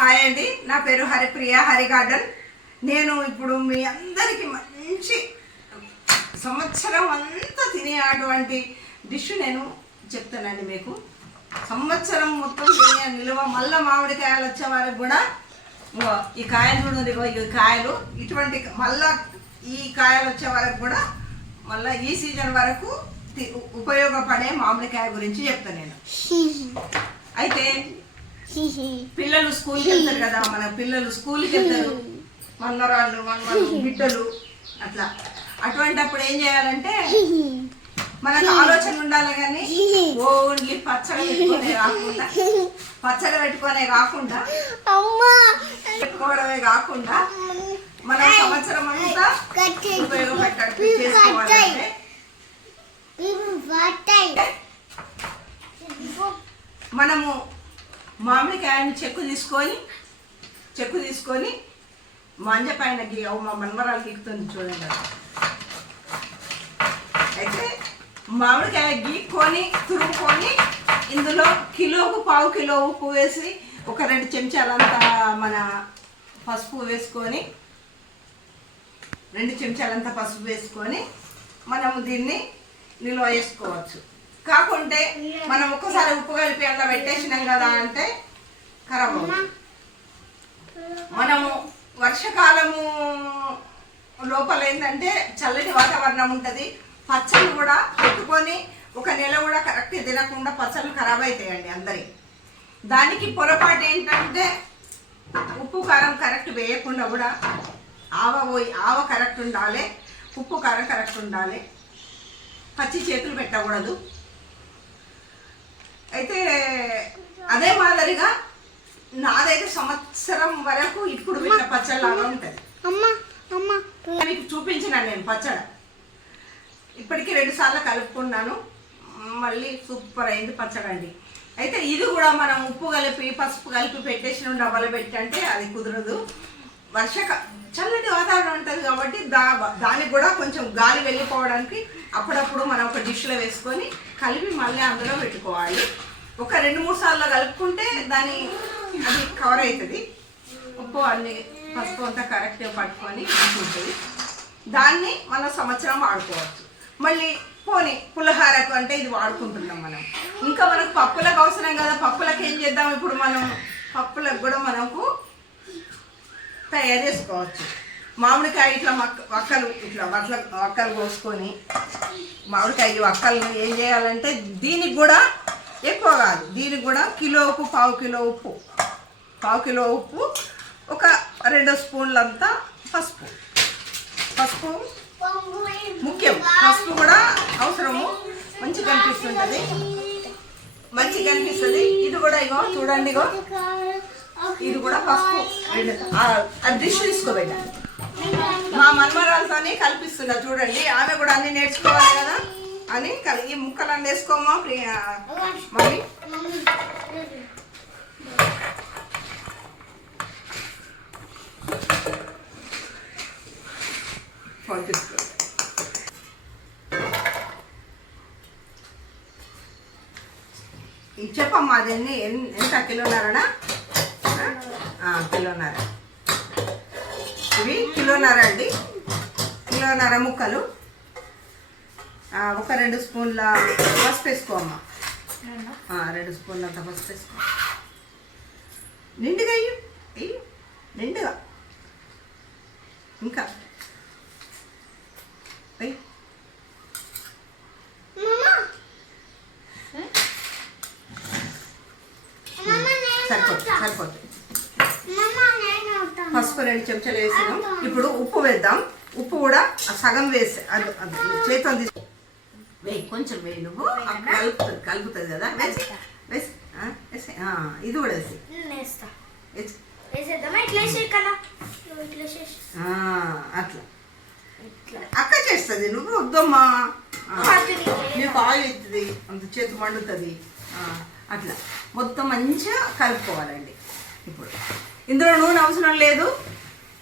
Hi అండి. నా పేరు హరిప్రియ హరి గార్డెన్ నేను ఇప్పుడు మీ అందరికి మంచి సంవత్సరం అంతా తినే అటువంటి డిష్ నేను చెప్తానండి మీకు. సంవత్సరం మొత్తం తినే నిలువ మళ్ళా మామిడికాయలు వచ్చే వరకు కూడా ఈ కాయలు చూడండి ఈ కాయలు ఇటువంటి మళ్ళా ఈ కాయలు వచ్చే వరకు కూడా మళ్ళా ఈ సీజన్ వరకు ఉపయోగపడే మామిడికాయ గురించి చెప్తాను నేను. అయితే పిల్లలు స్కూల్కి వెళ్తారు కదా మన పిల్లలు స్కూల్కి వెళ్తారు. మన్నరాళ్ళు మన్నరాళ్ళు బిడ్డలు అట్లా. అటువంటప్పుడు ఏం చేయాలంటే మనకు ఆలోచన ఉండాలి కానీ ఓన్లీ పచ్చడి పెట్టుకునే కాకుండా పచ్చడి పెట్టుకునే కాకుండా పెట్టుకోవడమే కాకుండా మన సంవత్సరం అంతా ఉపయోగపడ్డట్టు మామిడికాయని చెక్కు తీసుకొని చెక్కు తీసుకొని మంజ పైన గీ మా మన్మరాలు గీకుతుంది చూడండి అయితే మామిడికాయ గీక్కొని తురుముకొని ఇందులో కిలోకు పావు కిలో ఉప్పు వేసి ఒక రెండు చెంచాలంతా మన పసుపు వేసుకొని రెండు చెంచాలంతా పసుపు వేసుకొని మనము దీన్ని నిల్వ చేసుకోవచ్చు. కాకుంటే మనం ఒక్కసారి ఉప్పు కలిపి అట్లా పెట్టేసినాం కదా అంటే ఖరాబ్ మనము వర్షకాలము లోపల ఏంటంటే చల్లటి వాతావరణం ఉంటుంది. పచ్చళ్ళు కూడా పెట్టుకొని ఒక నెల కూడా కరెక్ట్ తినకుండా పచ్చళ్ళు ఖరాబ్ అవుతాయండి అందరి. దానికి పొరపాటు ఏంటంటే ఉప్పు కారం కరెక్ట్ వేయకుండా కూడా ఆవ పోయి ఆవ కరెక్ట్ ఉండాలి ఉప్పు కారం కరెక్ట్ ఉండాలి. పచ్చి చేతులు పెట్టకూడదు. అయితే అదే మాదిరిగా నాదైతే సంవత్సరం వరకు ఇప్పుడు పెట్టిన పచ్చడిలాగా ఉంటుంది. మీకు చూపించిన నేను పచ్చడ. ఇప్పటికి రెండు సార్లు కలుపుకున్నాను. మళ్ళీ సూపర్ అయింది పచ్చడండి అయితే ఇది కూడా మనం ఉప్పు కలిపి పసుపు కలిపి పెట్టేసిన డబ్బాలు పెట్టి అంటే అది కుదరదు. వర్షక చల్లటి వాతావరణం ఉంటుంది కాబట్టి దా దానికి కూడా కొంచెం గాలి వెళ్ళిపోవడానికి అప్పుడప్పుడు మనం ఒక డిష్లో వేసుకొని కలిపి మళ్ళీ అందులో పెట్టుకోవాలి. ఒక రెండు మూడు సార్లు కలుపుకుంటే దాని అది కవర్ అవుతుంది. ఉప్పు అన్ని పసుపు అంతా కరెక్ట్గా పట్టుకొని ఉంటుంది దాన్ని మనం సంవత్సరం వాడుకోవచ్చు. మళ్ళీ పోనీ పులిహారకు అంటే ఇది వాడుకుంటున్నాం మనం. ఇంకా మనకు పప్పులకు అవసరం కదా. పప్పులకు ఏం చేద్దాం? ఇప్పుడు మనం పప్పులకు కూడా మనకు తయారు చేసుకోవచ్చు. మామిడికాయ ఇట్లా మక్క వక్కలు ఇట్లా వట్ల వక్కలు కోసుకొని మామిడికాయ ఈ వక్కలను ఏం చేయాలంటే దీనికి కూడా ఎక్కువ కాదు. దీనికి కూడా కిలో ఉప్పు పావు కిలో ఉప్పు. పావు కిలో ఉప్పు ఒక రెండు స్పూన్లంతా పసుపు. పసుపు ముఖ్యం. పసుపు కూడా అవసరము. మంచి కనిపిస్తుంటుంది. మంచి కనిపిస్తుంది. ఇది కూడా ఇగో చూడండి ఇగో. ఇది కూడా పసుపు. రెండు ఆ- డిష్ తీసుకోబెట్టాలి మా మన్మరాలతోనే కల్పిస్తున్నా చూడండి. ఆమె కూడా అన్ని నేర్చుకోవాలి కదా? అని ఈ ఈ ముక్కలన్నీ వేసుకోమా ప్రియ ఇది చెప్పమ్మా అదన్నీ ఎంత కిలోన్నరనా? కిలోన్నారా. ఇవి కిలోన్నర అండి. కిలోన్నర ముక్కలు. ఒక రెండు స్పూన్ల పసుపు వేసుకోమ్మా అమ్మ. రెండు స్పూన్ల అంత పసుపు వేసుకో. నిండుగా అయ్యి నిండుగా. ఇంకా అయ్యి సరిపోతుంది సరిపోతుంది పసుపు రెండు చెంచాలు వేసినాం ఇప్పుడు ఉప్పు వేద్దాం ఉప్పు కూడా ఆ సగం వేసి అది అది చేతితో తీసు. వేయి కొంచెం వేయి నువ్వు. కలుపుతుంది కలుపుతుంది కదా? వేసి వేసి వేసి ఇది కూడా వేసి. అట్లా. అక్క చేస్తుంది నువ్వు వద్దమ్మా. నీకు ఆయిల్ అవుతుంది అంత చేతి మండుతుంది. అట్లా. మొత్తం మంచిగా కలుపుకోవాలండి. ఇప్పుడు. ఇందులో నూనె అవసరం లేదు.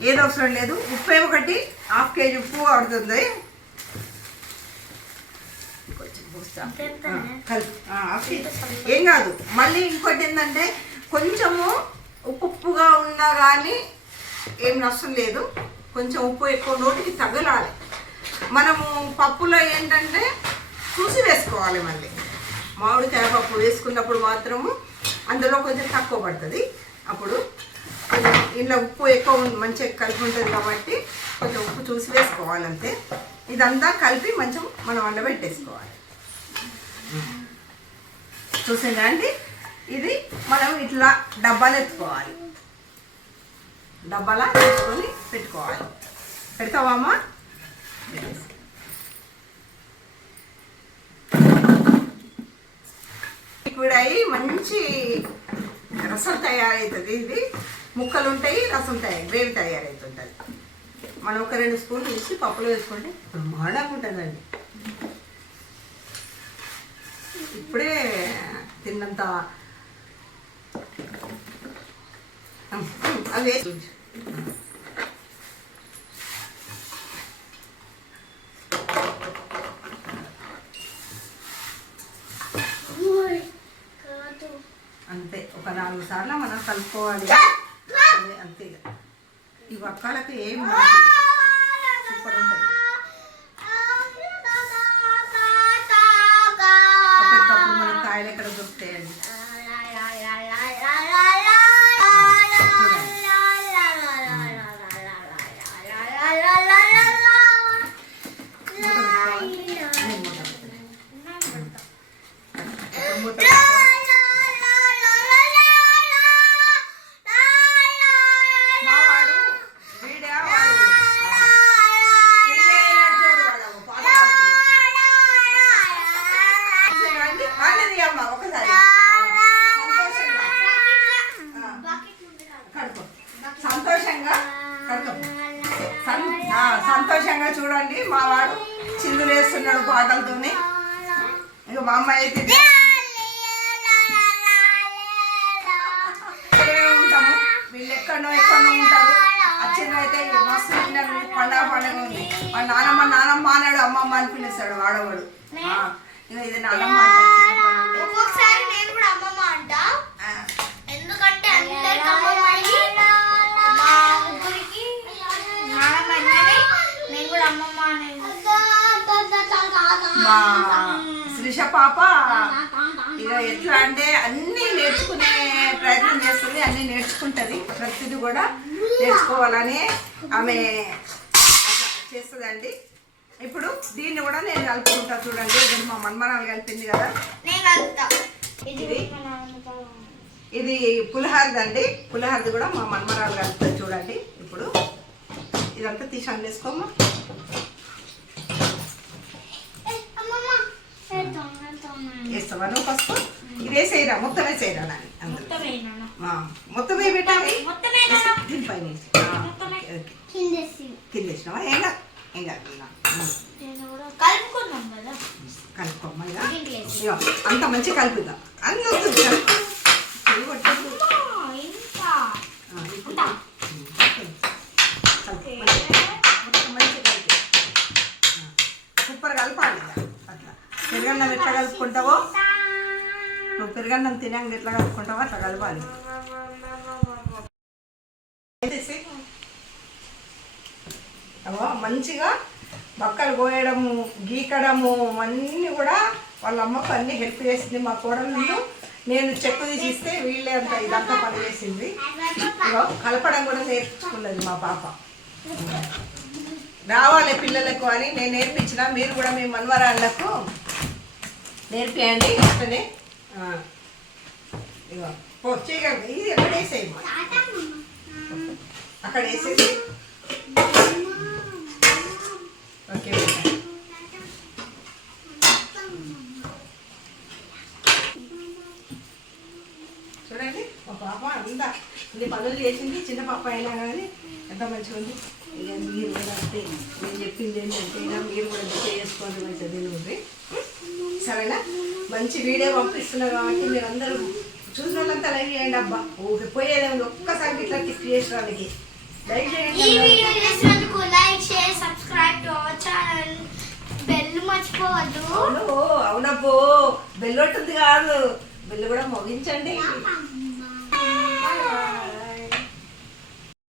ఏది అవసరం లేదు. ఉప్పు ఒకటి హాఫ్ కేజీ ఉప్పు పడుతుంది కేజీ. ఏం కాదు. మళ్ళీ ఇంకోటి ఏంటంటే కొంచెము ఉప్పు ఉప్పుగా ఉన్నా కానీ ఏం నష్టం లేదు. కొంచెం ఉప్పు ఎక్కువ నోటికి తగలాలి. మనము పప్పులో ఏంటంటే చూసి వేసుకోవాలి మళ్ళీ. మామిడికాయ పప్పు వేసుకున్నప్పుడు మాత్రము అందులో కొంచెం తక్కువ పడుతుంది. అప్పుడు కొంచెం ఇంట్లో ఉప్పు ఎక్కువ మంచిగా కలిపి ఉంటుంది కాబట్టి కొంచెం ఉప్పు చూసి వేసుకోవాలంతే. ఇదంతా కలిపి మంచిగా మనం వండబెట్టేసుకోవాలి. చూసిందా అండి? ఇది మనం ఇట్లా డబ్బాలు ఎత్తుకోవాలి. డబ్బాలా తీసుకొని పెట్టుకోవాలి. పెడతావా అమ్మా? ఇప్పుడు అయి మంచి రసం తయారవుతుంది ఇది. ముక్కలు ఉంటాయి రసం తయారు గ్రేవీ తయారవుతుంటుంది మనం ఒక రెండు స్పూన్లు వేసి పప్పులో వేసుకుంటే బ్రహ్మాండంగా ఉంటుందండి. ఇప్పుడే తిన్నంత అవి వేసి ఉంచు. కాదు. అంతే ఒక నాలుగు సార్లు మనం కలుపుకోవాలి. అదే వక్కాలకు ఏం సూపర్ ఉంటుంది అప్పటికప్పుడు మన కాయలు ఎక్కడ దొరుకుతాయండి మూత పెట్టుకోవాలి. మా వాడు వీడా వాడు వీడే అయినాడు చూడు వాడు, పాట వాళ్ళది అమ్మ ఒకసారి. సంతోషంగా. కడుకో. సంతోషంగా చూడండి మా వాడు చిందులు వేస్తున్నాడు పాటలతోని ఇక మా అమ్మాయి అయితే ఉంటాము. వీళ్ళు ఎక్కడనో ఎక్కడనో ఉంటారు. అచ్చిన అయితే మస్తు పండగ పండగ ఉంది. మా నానమ్మ నానమ్మ అన్నాడు అమ్మమ్మ అని పిలుస్తాడు వాడవాడు ఇది. ఒక్కొక్కసారి నేను కూడా అమ్మమ్మ అంటా. ఎందుకంటే అందరికి అమ్మమ్మ అయ్యి మా ముగ్గురికి నేను కూడా అమ్మమ్మ శ్రీష పాప ఇక ఎట్లా అంటే అన్నీ నేర్చుకునే ప్రయత్నం చేస్తుంది అన్నీ నేర్చుకుంటుంది. ప్రతిదీ కూడా నేర్చుకోవాలని ఆమె చేస్తుందండి. ఇప్పుడు దీన్ని కూడా నేను కలుపుకుంటా చూడండి. ఇది మా మన్మరాలు కలిపింది కదా. కలుపుతా. ఇది ఇది? పులిహారది అండి పులిహారది కూడా మా మన్మరాలు కలుపుతుంది చూడండి. ఇప్పుడు ఇదంతా తీసి అందేసుకోమా. వేస్తావా నువ్వు పసుపు? ఇది వేసేయరా? మొత్తం వేసేయరా నాని మొత్తమే పెట్టాలి. దీనిపైన. కింద వేసినావా ఏం కాదు ఏం కాదు ఇలా. ఉమ్, నేను కూడా కలుపుకున్నాం కదా కలుపుకోమ్మా ఇక ఇగో, అంత మంచిగా కలుపుదా అన్ని వస్తుంది ఇంకా సూపర్ కలపాలి ఇక అట్లా. పెరుగన్నం ఎట్లా కలుపుకుంటావో? నువ్వు పెరుగన్నం తినాక ఎట్లా కలుపుకుంటావో అట్లా కలపాలి. మంచిగా బక్కలు కోయడము గీకడము అన్నీ కూడా వాళ్ళ అమ్మకు అన్ని హెల్ప్ చేసింది మా కోడలు నేను. చెక్కు తీసిస్తే వీళ్ళే అంత ఇదంతా పని చేసింది ఇగో కలపడం కూడా నేర్చుకున్నది మా పాప. రావాలి పిల్లలకు అని నేను నేర్పించిన. మీరు కూడా మీ మన్వరాళ్ళకు నేర్పియండి అట్లనే ఇగో చేయగలరు. ఇది ఎక్కడ వేసేయమ్మా అక్కడ వేసేసి ఓకే అంతా. ఇన్ని పనులు చేసింది చిన్న పాప అయినా కానీ ఎంత మంచిగా ఉంది. ఇక మీరు కూడా అంతే. నేను చెప్పింది ఏంటంటే ఇక మీరు కూడా ఇంత చేసుకోండి మంచిగా తినండి. సరేనా? మంచి వీడియో పంపిస్తున్నా కాబట్టి మీరు అందరూ చూసిన వాళ్ళంతా లైక్ చేయండి అబ్బా. ఓకే పోయేది ఉంది ఒక్కసారి ఇట్లా లైక్ చేయండి వీడియో చేసినందుకు like share subscribe to our channel. Bell మర్చిపోవద్దు. అవునబ్బో. బెల్ ఉంటుంది కాదు. బెల్ కూడా మోగించండి. Bye.